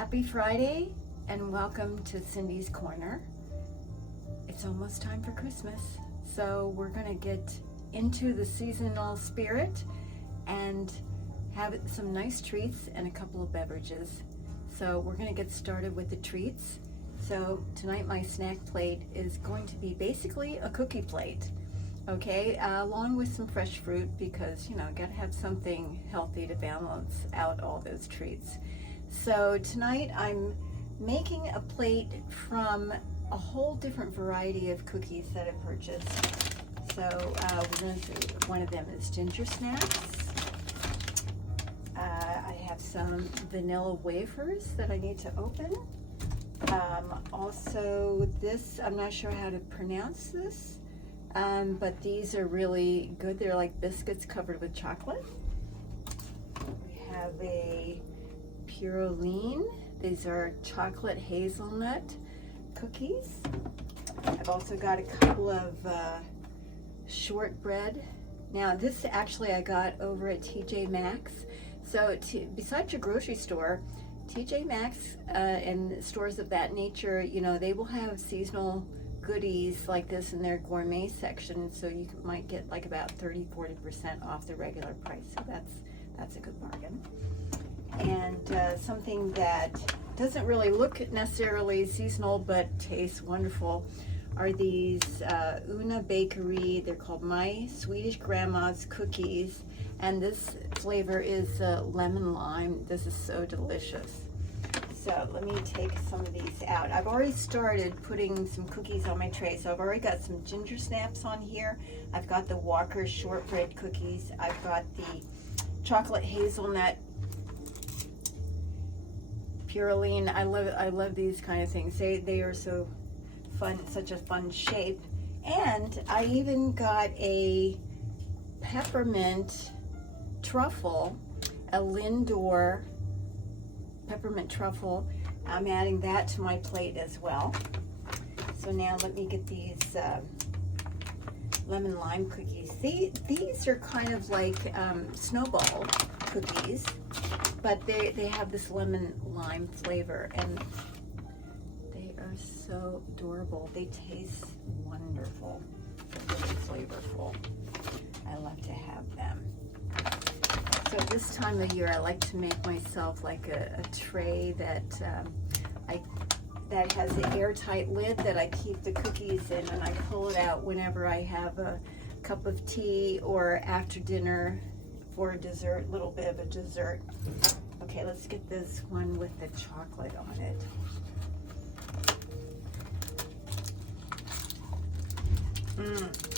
Happy Friday and welcome to Cindy's Corner. It's almost time for Christmas, so we're gonna get into the seasonal spirit and have some nice treats and a couple of beverages. So we're gonna get started with the treats. So tonight my snack plate is going to be basically a cookie plate, okay, along with some fresh fruit because, you know, gotta have something healthy to balance out all those treats. So tonight I'm making a plate from a whole different variety of cookies that I purchased. So we're going to do, one of them is ginger snaps. I have some vanilla wafers that I need to open. Also this, I'm not sure how to pronounce this, but these are really good. They're like biscuits covered with chocolate. We have a Purine. These are chocolate hazelnut cookies. I've also got a couple of shortbread. Now this actually I got over at TJ Maxx. So besides your grocery store, TJ Maxx and stores of that nature, you know, they will have seasonal goodies like this in their gourmet section. So you might get like about 30-40% off the regular price. So that's a good bargain. And something that doesn't really look necessarily seasonal but tastes wonderful are these Una Bakery. They're called My Swedish Grandma's Cookies, and this flavor is lemon lime. This is so delicious. So let me take some of these out. I've already started putting some cookies on my tray. So I've already got some ginger snaps on here. I've got the Walker's shortbread cookies. I've got the chocolate hazelnut Purine. I love these kind of things. They are so fun, such a fun shape. And I even got a peppermint truffle, a Lindor peppermint truffle. I'm adding that to my plate as well. So now let me get these lemon lime cookies. These are kind of like snowball cookies, but they have this lemon lime flavor and they are so adorable. They taste wonderful. They're really flavorful. I love to have them. So this time of year I like to make myself like a tray that that has an airtight lid that I keep the cookies in, and I pull it out whenever I have a cup of tea or after dinner for a dessert, little bit of a dessert. Okay, let's get this one with the chocolate on it.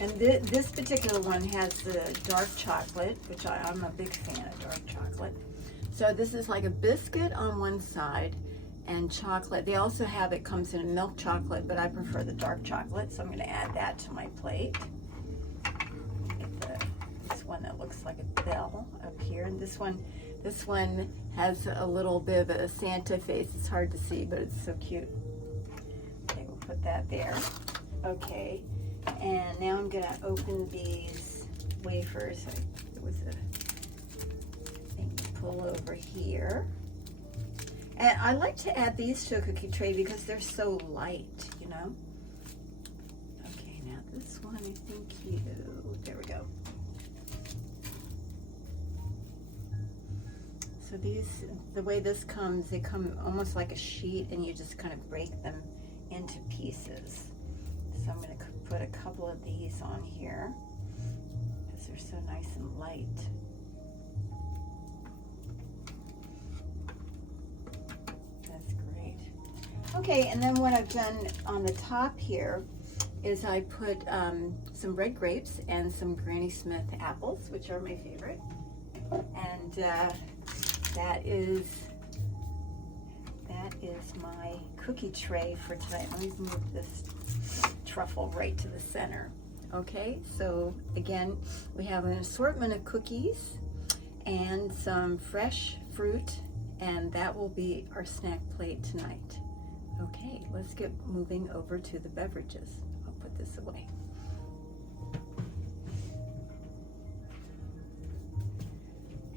And this particular one has the dark chocolate, which I'm a big fan of dark chocolate. So this is like a biscuit on one side and chocolate. They also have, it comes in a milk chocolate, but I prefer the dark chocolate, so I'm going to add that to my plate. Get this one that looks like a bell up here, and this one has a little bit of a Santa face. It's hard to see, but it's so cute. Okay, we'll put that there. Okay, and now I'm going to open these wafers. There was a thing to pull over here. And I like to add these to a cookie tray because they're so light, you know. Okay, now this one, I think there we go. So these, the way this comes, they come almost like a sheet and you just kind of break them into pieces. So I'm going to put a couple of these on here because they're so nice and light. Okay, and then what I've done on the top here is I put some red grapes and some Granny Smith apples, which are my favorite. And that is my cookie tray for tonight. Let me move this truffle right to the center. Okay, so again, we have an assortment of cookies and some fresh fruit, and that will be our snack plate tonight. Okay, let's get moving over to the beverages. I'll put this away.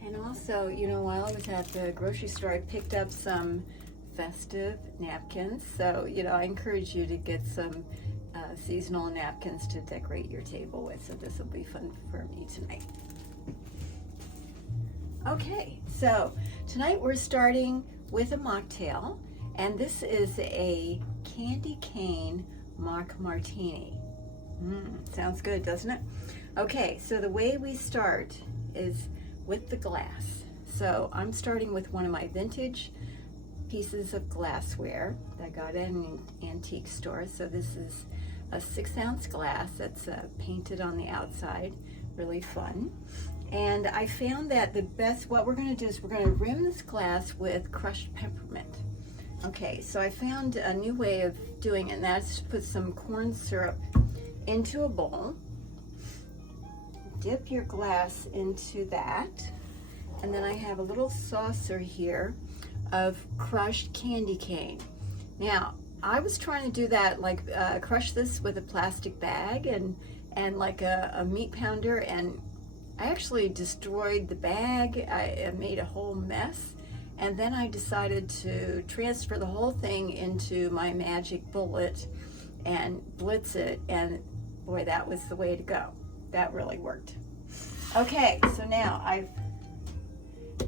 And also, you know, while I was at the grocery store, I picked up some festive napkins. So, you know, I encourage you to get some seasonal napkins to decorate your table with. So this will be fun for me tonight. Okay, so tonight we're starting with a mocktail, and this is a Candy Cane Mock Martini. Sounds good, doesn't it? Okay, so the way we start is with the glass. So I'm starting with one of my vintage pieces of glassware that I got at an antique store. So this is a 6-ounce glass that's painted on the outside, really fun. And I found that what we're going to do is we're going to rim this glass with crushed peppermint. Okay, so I found a new way of doing it, and that's to put some corn syrup into a bowl. Dip your glass into that, and then I have a little saucer here of crushed candy cane. Now, I was trying to do that, like crush this with a plastic bag and like a meat pounder, and I actually destroyed the bag. I made a whole mess, and then I decided to transfer the whole thing into my magic bullet and blitz it, and boy, that was the way to go. That really worked. Okay, so now I've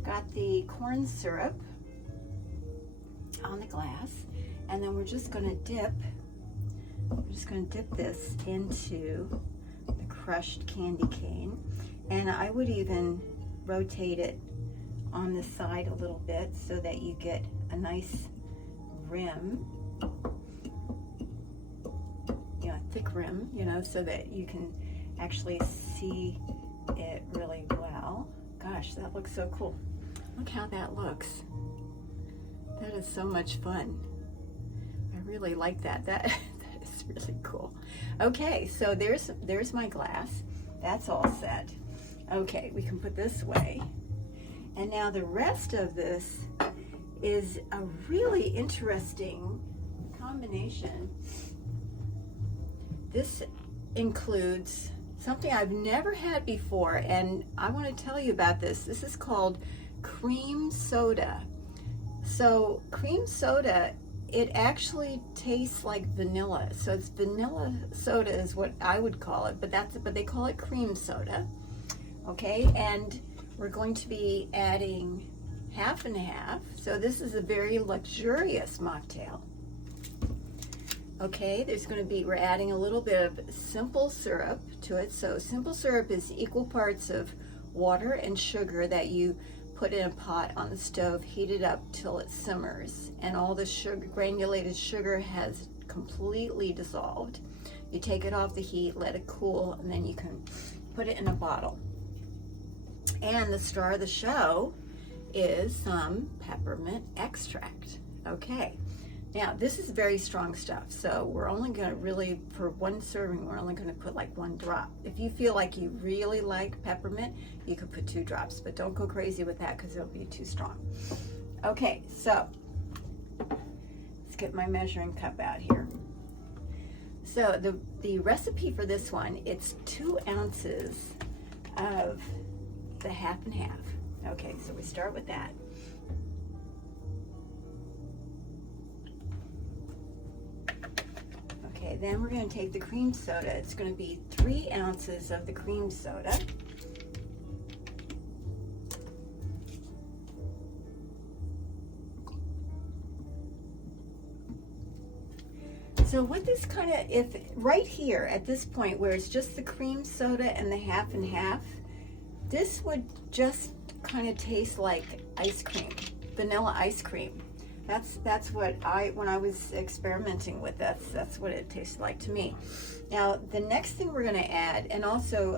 got the corn syrup on the glass, and then we're just going to dip this into the crushed candy cane, and I would even rotate it on the side a little bit so that you get a nice rim, you know, thick rim, you know, so that you can actually see it really well. Gosh, that looks so cool. Look how that looks. That is so much fun. I really like that. That is really cool. Okay, so there's my glass. That's all set. Okay, we can put this away. And now the rest of this is a really interesting combination. This includes something I've never had before, and I want to tell you about this. This is called cream soda. So cream soda, it actually tastes like vanilla. So it's vanilla soda is what I would call it, but they call it cream soda. Okay, and we're going to be adding half and half. So this is a very luxurious mocktail. Okay, we're adding a little bit of simple syrup to it. So simple syrup is equal parts of water and sugar that you put in a pot on the stove, heat it up till it simmers, and all the sugar, granulated sugar, has completely dissolved. You take it off the heat, let it cool, and then you can put it in a bottle. And the star of the show is some peppermint extract. Okay, now this is very strong stuff, so we're only going to really, for one serving, we're only going to put like 1 drop. If you feel like you really like peppermint, you could put 2 drops, but don't go crazy with that because it'll be too strong. Okay, so let's get my measuring cup out here. So the recipe for this one, it's 2 ounces of the half and half. Okay, so we start with that. Okay, then we're going to take the cream soda. It's going to be 3 ounces of the cream soda. So what this kind of, if right here at this point where it's just the cream soda and the half and half, this would just kind of taste like ice cream, vanilla ice cream. That's what when I was experimenting with this, that's what it tasted like to me. Now, the next thing we're going to add, and also,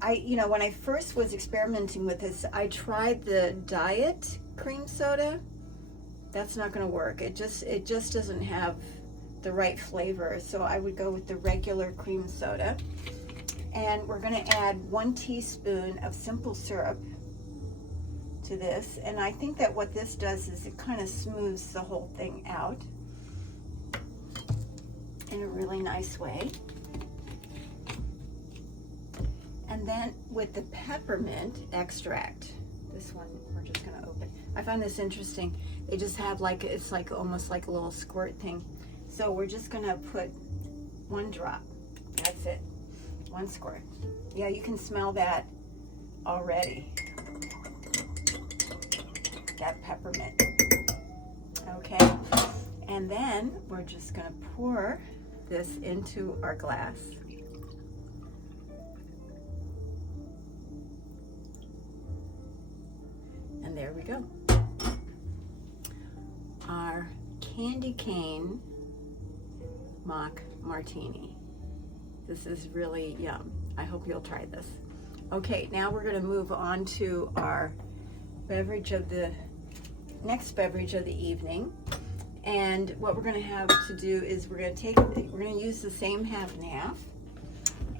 when I first was experimenting with this, I tried the diet cream soda. That's not going to work. It just doesn't have the right flavor. So I would go with the regular cream soda. And we're going to add 1 teaspoon of simple syrup to this, and I think that what this does is it kind of smooths the whole thing out in a really nice way. And then with the peppermint extract, this one we're just going to open. I find this interesting. They just have like, it's like almost like a little squirt thing. So we're just gonna put 1 drop. That's it, 1 squirt. Yeah, you can smell that already. That peppermint. Okay, and then we're just gonna pour this into our glass. And there we go. Our Candy Cane Mock Martini. This is really yum. I hope you'll try this. Okay, now we're gonna move on to our beverage of the next beverage of the evening. And what we're gonna have to do is we're gonna use the same half and half,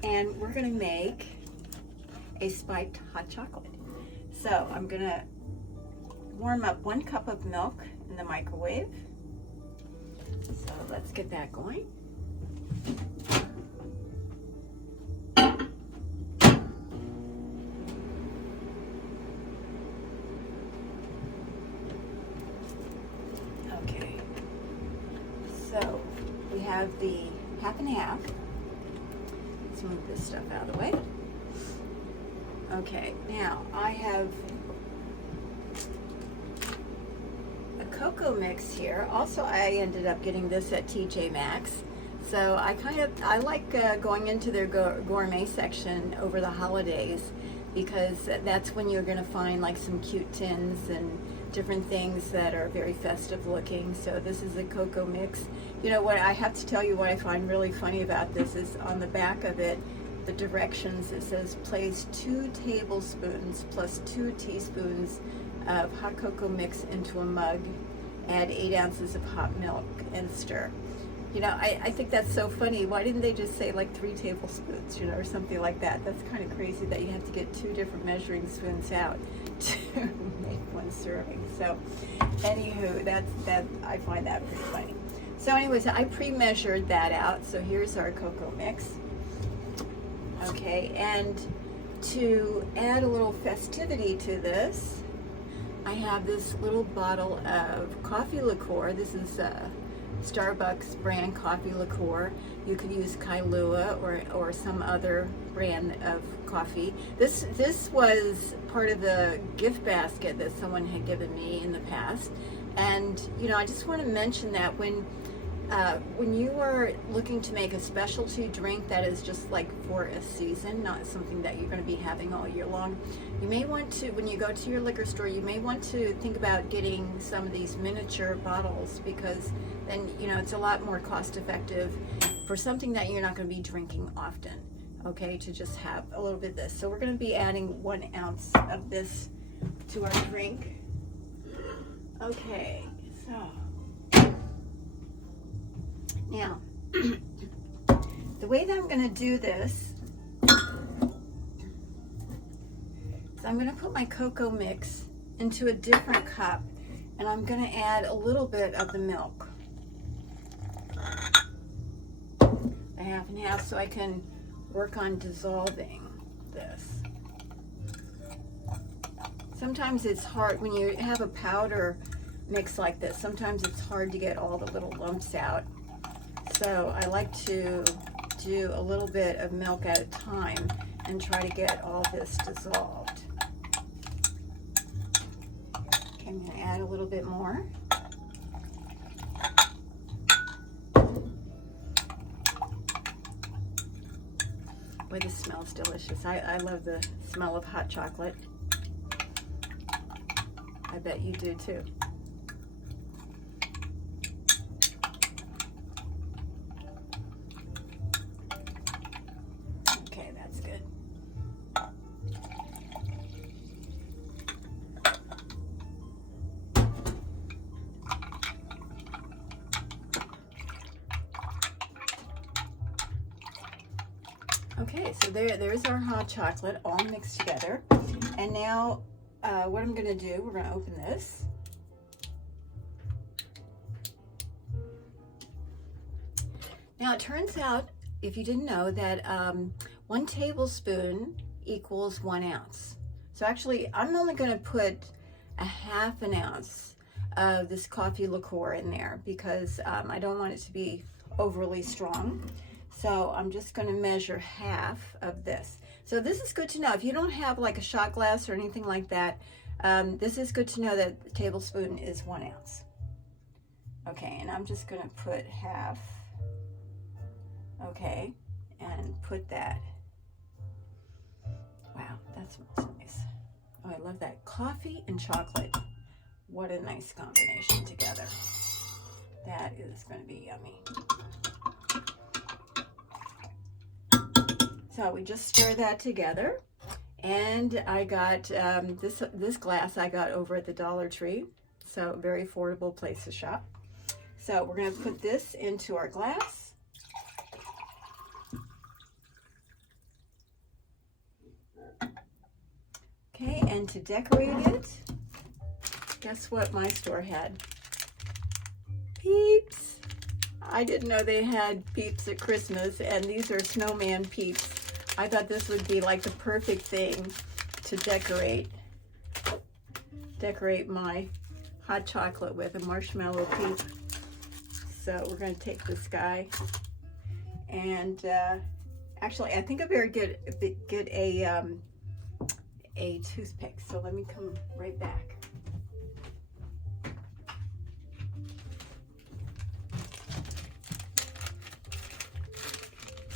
and we're gonna make a spiked hot chocolate. So I'm gonna warm up 1 cup of milk in the microwave. So let's get that going. Okay, so we have the half and half. Let's move this stuff out of the way. Okay, now I have a cocoa mix here. Also, I ended up getting this at TJ Maxx. So I like going into their gourmet section over the holidays, because that's when you're going to find like some cute tins and different things that are very festive looking. So this is a cocoa mix. You know what, I have to tell you what I find really funny about this is on the back of it, the directions, it says place 2 tablespoons plus 2 teaspoons of hot cocoa mix into a mug, add 8 ounces of hot milk and stir. You know, I think that's so funny. Why didn't they just say like 3 tablespoons, you know, or something like that? That's kind of crazy that you have to get 2 different measuring spoons out to make 1 serving. So anywho, that I find that pretty funny. So anyways, I pre-measured that out. So here's our cocoa mix. Okay, and to add a little festivity to this, I have this little bottle of coffee liqueur. This is Starbucks brand coffee liqueur. You could use Kailua or some other brand of coffee. This was part of the gift basket that someone had given me in the past. And you know, I just want to mention that when you are looking to make a specialty drink that is just like for a season, not something that you're going to be having all year long, you may want to, when you go to your liquor store, you may want to think about getting some of these miniature bottles, because then, you know, it's a lot more cost effective for something that you're not going to be drinking often, okay, to just have a little bit of this. So we're going to be adding 1 ounce of this to our drink. Okay, so now, the way that I'm going to do this is I'm going to put my cocoa mix into a different cup, and I'm going to add a little bit of the milk, a half and half, so I can work on dissolving this. Sometimes it's hard when you have a powder mix like this. Sometimes it's hard to get all the little lumps out. So I like to do a little bit of milk at a time and try to get all this dissolved. Okay, I'm going to add a little bit more. Boy, this smells delicious. I love the smell of hot chocolate. I bet you do too. Okay, that's good. Okay, so there's our hot chocolate all mixed together. And now what I'm going to do, we're going to open this. Now it turns out, if you didn't know, that 1 tablespoon equals 1 ounce. So actually, I'm only going to put a half an ounce of this coffee liqueur in there because I don't want it to be overly strong. So I'm just going to measure half of this. So this is good to know. If you don't have like a shot glass or anything like that, this is good to know that the tablespoon is 1 ounce. Okay, and I'm just going to put half. Okay, and put that. Wow, that smells nice. Oh, I love that. Coffee and chocolate. What a nice combination together. That is going to be yummy. So we just stir that together. And I got this glass I got over at the Dollar Tree. So very affordable place to shop. So we're going to put this into our glass. Okay, and to decorate it, guess what my store had? Peeps. I didn't know they had Peeps at Christmas, and these are Snowman Peeps. I thought this would be like the perfect thing to decorate my hot chocolate with, a marshmallow peep. So we're going to take this guy, and actually I think I better get a toothpick, so let me come right back.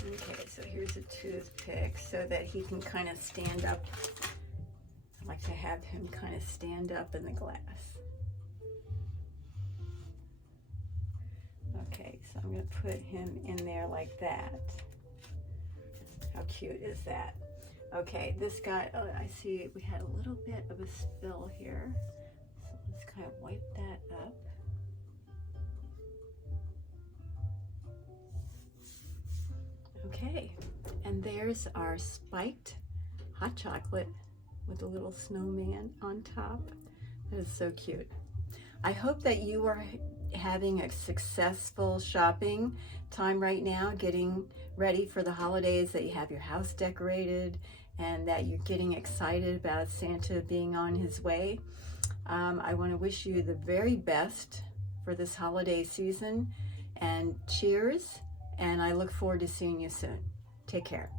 Okay, so here's a toothpick so that he can kind of stand up. I like to have him kind of stand up in the glass. Okay, so I'm going to put him in there like that. How cute is that? Okay, this guy, oh, I see we had a little bit of a spill here. So let's kind of wipe that up. Okay, and there's our spiked hot chocolate with a little snowman on top. That is so cute. I hope that you are having a successful shopping time right now, getting ready for the holidays, that you have your house decorated, and that you're getting excited about Santa being on his way. I want to wish you the very best for this holiday season, and cheers, and I look forward to seeing you soon. Take care.